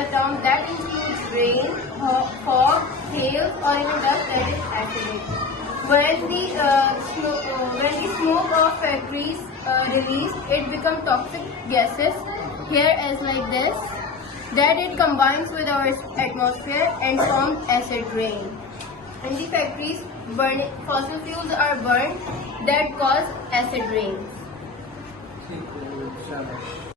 the term that includes rain, fog, hail, or even dust that is acidic. When the smoke of factories release, it becomes toxic gases. Here as like this, that it combines with our atmosphere and forms acid rain. In the factories, fossil fuels are burned that cause acid rain.